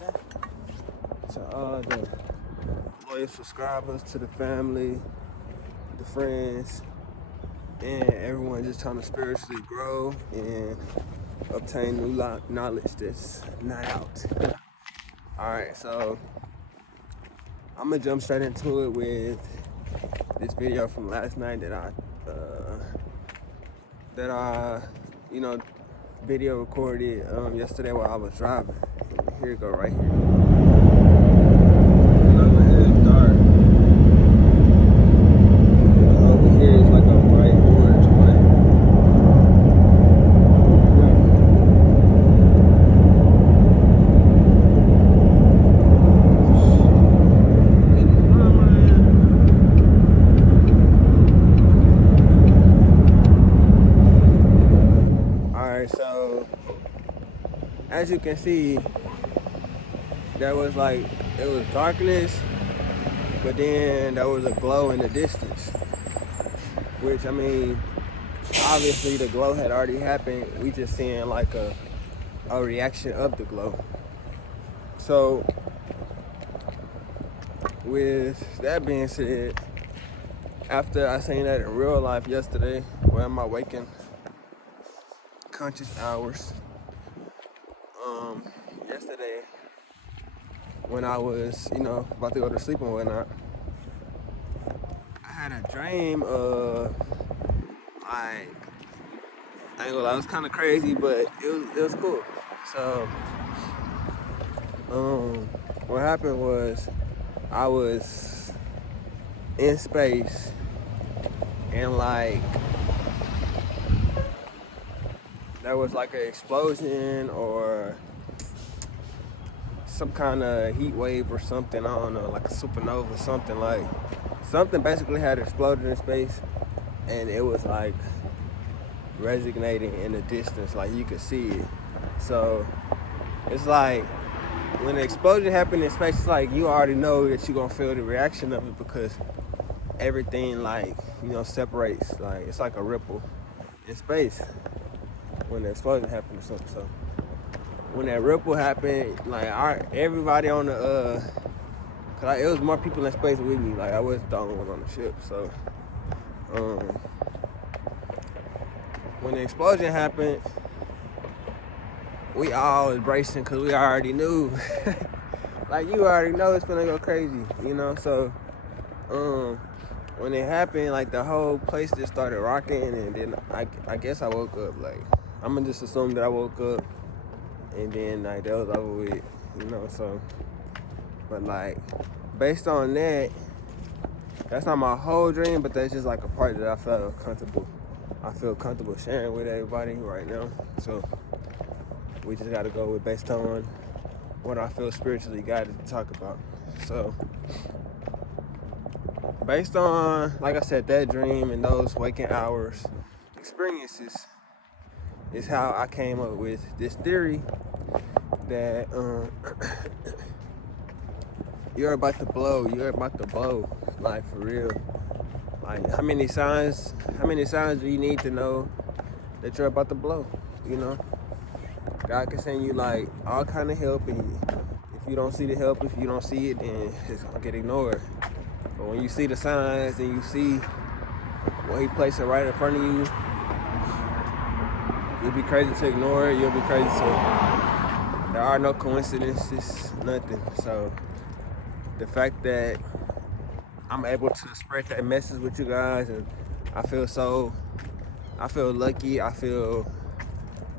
To all the loyal subscribers, to the family, the friends, and everyone just trying to spiritually grow and obtain new knowledge that's not out. All right, so I'm gonna jump straight into it with this video from last night that I video recorded yesterday while I was driving. Here it go right here. So as you can see, it was darkness, but then there was a glow in the distance, which, I mean, obviously the glow had already happened. We just seeing like a reaction of the glow. So with that being said, after I seen that in real life yesterday, where am I waking conscious hours, yesterday when I was, about to go to sleep and whatnot, I had a dream of, I ain't gonna lie, it was kind of crazy, but it was cool. So, what happened was I was in space and there was like an explosion or some kind of heat wave or something, I don't know, like a supernova, something basically had exploded in space, and it was like resonating in the distance, like you could see it. So it's like when the explosion happened in space, it's like you already know that you're gonna feel the reaction of it because everything separates, like it's like a ripple in space when the explosion happened or something. So when that ripple happened, everybody on the cause it was more people in space with me. Like I was the only one on the ship. So when the explosion happened, we all was bracing because we already knew. Like you already know it's gonna go crazy, So when it happened, like the whole place just started rocking, and then I guess I woke up. Like I'm gonna just assume that I woke up, and then that was over with, So, but based on that, that's not my whole dream, but that's just like a part that I feel comfortable sharing with everybody right now. So we just gotta go with based on what I feel spiritually guided to talk about. So based on, like I said, that dream and those waking hours experiences is how I came up with this theory that you're about to blow, like for real. Like how many signs do you need to know that you're about to blow? God can send you like all kind of help, and if you don't see the help, if you don't see it, then it's gonna get ignored. But when you see the signs and you see what he placed it right in front of you, you'll be crazy to ignore it. You'll be crazy to, there are no coincidences, nothing. So the fact that I'm able to spread that message with you guys, and I feel lucky, I feel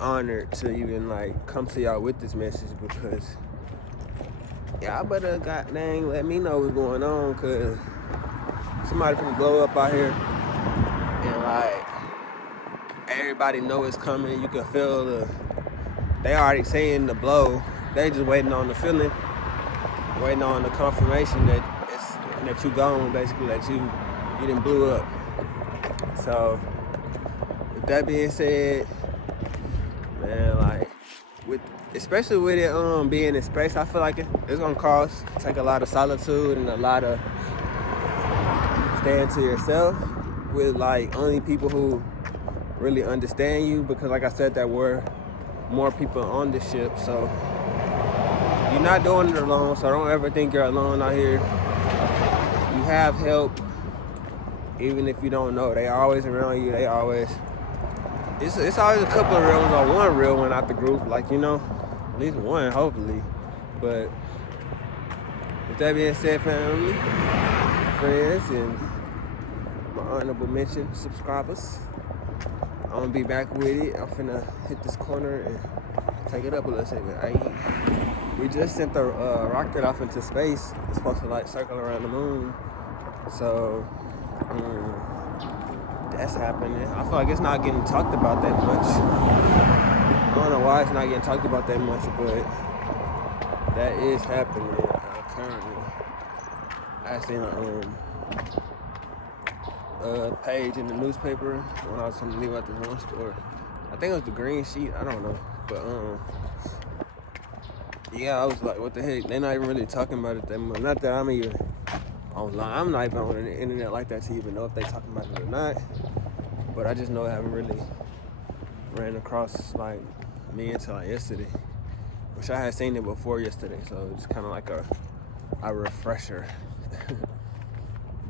honored to even come to y'all with this message, because y'all better god dang let me know what's going on, cause somebody finna blow up out here, and everybody know it's coming. You can feel they already saying the blow. They just waiting on the feeling, waiting on the confirmation that you gone, basically, that you didn't blew up. So with that being said, man, especially with it being in space, I feel like it's gonna take a lot of solitude and a lot of staying to yourself with only people who really understand you, because like I said, there were more people on the ship, so you're not doing it alone, so don't ever think you're alone out here. You have help, even if you don't know. They always around you. They always. It's always a couple of real ones or one real one out the group, like, you know, at least one, hopefully. But with that being said, family, friends, and my honorable mention subscribers, I'm gonna be back with it. I'm finna hit this corner and take it up a little second. We just sent the rocket off into space. It's supposed to like circle around the moon. So that's happening. I feel like it's not getting talked about that much. I don't know why it's not getting talked about that much, but that is happening currently. I seen a page in the newspaper when I was trying to leave out this one store. I think it was the Green Sheet. I don't know, but yeah, I was like, what the heck? They're not even really talking about it that much. Not that I'm even online. I'm not even on the internet like that to even know if they talking about it or not. But I just know I haven't really ran across like me until like yesterday. Which I had seen it before yesterday, so it's kind of like a refresher.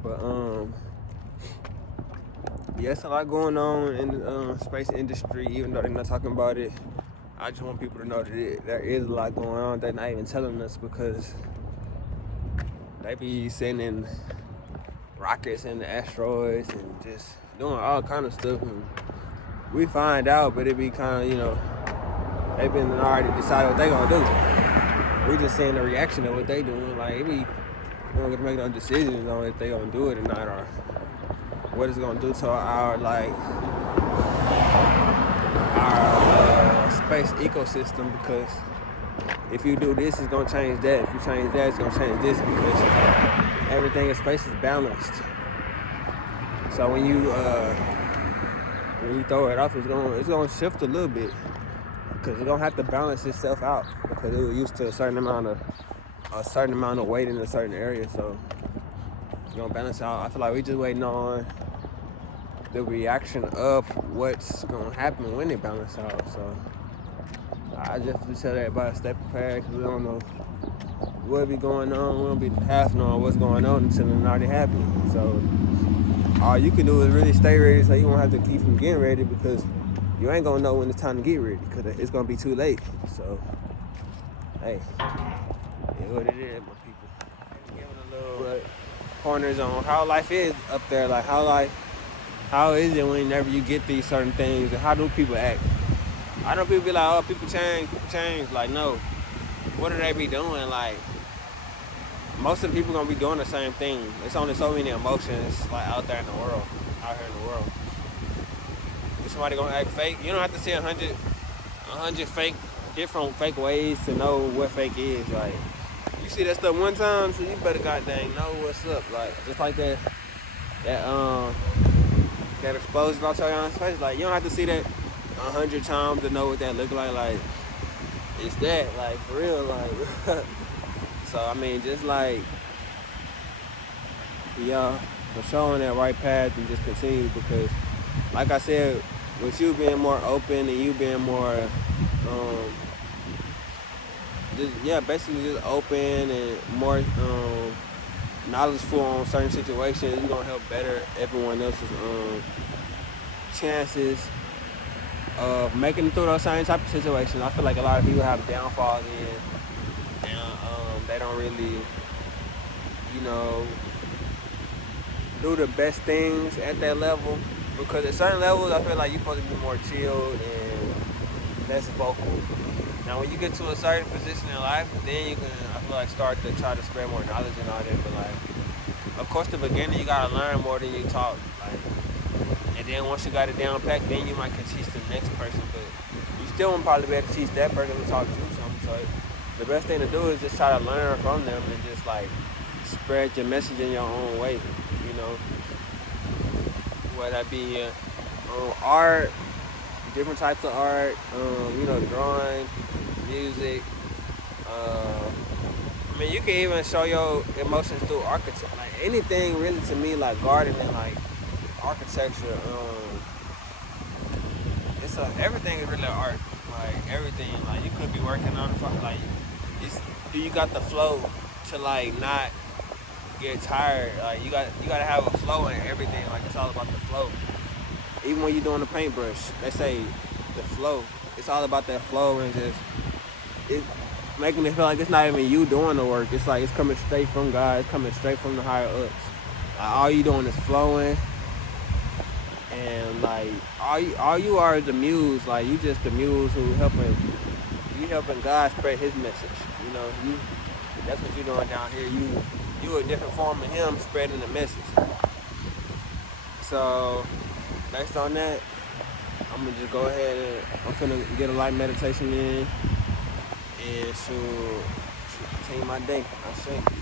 But yeah, it's a lot going on in the space industry, even though they're not talking about it. I just want people to know that there is a lot going on. They're not even telling us because they be sending rockets into asteroids and just doing all kind of stuff. And we find out, but it be kind of, you know, they've been already decided what they gonna do. We just seeing the reaction of what they doing. Like, we don't get to make no decisions on if they gonna do it or not, or what it's gonna do to our space ecosystem. Because if you do this, it's gonna change that. If you change that, it's gonna change this, because everything in space is balanced. So when you throw it off, it's gonna shift a little bit, because it's gonna have to balance itself out, because it was used to a certain amount of weight in a certain area. So it's gonna balance out. I feel like we just waiting on the reaction of what's gonna happen when it balance out. So I just have to tell everybody to stay prepared, because we don't know what be going on. We don't be half knowing what's going on until it already happened. So all you can do is really stay ready, so you won't have to keep from getting ready, because you ain't gonna know when it's time to get ready, because it's gonna be too late. So hey, it's what it is, my people. Giving a little corners on how life is up there, like how is it whenever you get these certain things, and how do people act? I know people be like, oh, people change. Like, no. What do they be doing? Like, most of the people gonna be doing the same thing. It's only so many emotions like out here in the world. Is somebody gonna act fake? You don't have to see 100 different fake ways to know what fake is. Like, you see that stuff one time, so you better goddamn know what's up. Like, just like that explosion on Toyon's face. Like, you don't have to see that 100 times to know what that look like. Like, it's that, like, for real, like. So I mean, just like, yeah, for showing that right path, and just continue, because like I said, with you being more open and you being more basically just open and more knowledgeable on certain situations, you're gonna help better everyone else's chances of making it through those same type of situations. I feel like a lot of people have downfalls in, and they don't really, you know, do the best things at that level, because at certain levels I feel like you're supposed to be more chilled and less vocal. Now when you get to a certain position in life, then you can, I feel like, start to try to spread more knowledge and all that. But like, of course, the beginning you gotta learn more than you talk. Like, and then once you got it down packed, then you might can teach the next person. But you still won't probably be able to teach that person to talk to something. So the best thing to do is just try to learn from them and just like spread your message in your own way. You know, whether that be art, different types of art, you know, drawing, music. I mean, you can even show your emotions through architecture. Like, anything really, to me, like gardening, like architecture. Everything is really art. Like, everything. Like, you could be working on like do you got the flow to like not get tired? Like you gotta have a flow in everything. Like it's all about the flow. Even when you're doing the paintbrush, they say the flow. It's all about that flow and just it making it feel like it's not even you doing the work. It's like it's coming straight from God. It's coming straight from the higher ups. Like all you doing is flowing, and like all you are is the muse. Like you just the muse who helping God spread His message. You know, that's what you're doing down here. You a different form of Him spreading the message. So based on that, I'm gonna just go ahead and I'm finna get a light meditation in and should continue my day. I say.